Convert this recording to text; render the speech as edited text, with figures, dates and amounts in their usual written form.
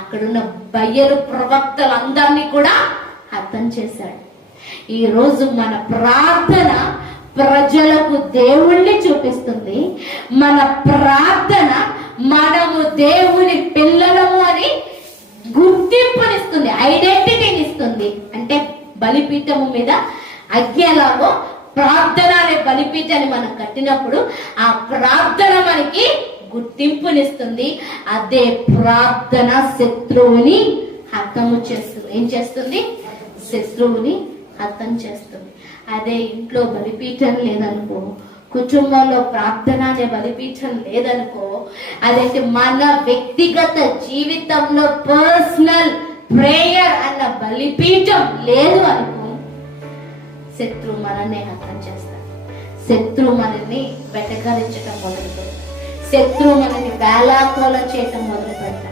అక్కడున్న బయలు ప్రవక్తలందరినీ కూడా హతం చేశాడు. ఈరోజు మన ప్రార్థన ప్రజలకు దేవుణ్ణి చూపిస్తుంది. మన ప్రార్థన మనము దేవుని పిల్లలము అని గుర్తింపునిస్తుంది, ఐడెంటిటీని ఇస్తుంది. అంటే బలిపీఠము మీద అగ్నిలాగో ప్రార్థన అనే బలిపీఠాన్ని మనం కట్టినప్పుడు ఆ ప్రార్థన మనకి గుర్తింపునిస్తుంది. అదే ప్రార్థన శత్రువుని హతము చేస్తుంది. ఏం చేస్తుంది? శత్రువుని హతం చేస్తుంది. అదే ఇంట్లో బలిపీఠం లేదనుకో, కుటుంబంలో ప్రార్థన అనే బలిపీఠం లేదనుకో, అదైతే మన వ్యక్తిగత జీవితంలో పర్సనల్ ప్రేయర్ అన్న బలిపీఠం లేదు అనుకో, శత్రువు మనల్ని హతం చేస్తాడు. శత్రువు మనల్ని వెటకరించటం మొదలు పెడతాడు. శత్రువు మనల్ని వేలాకోలం చేయటం మొదలు పెడతాడు.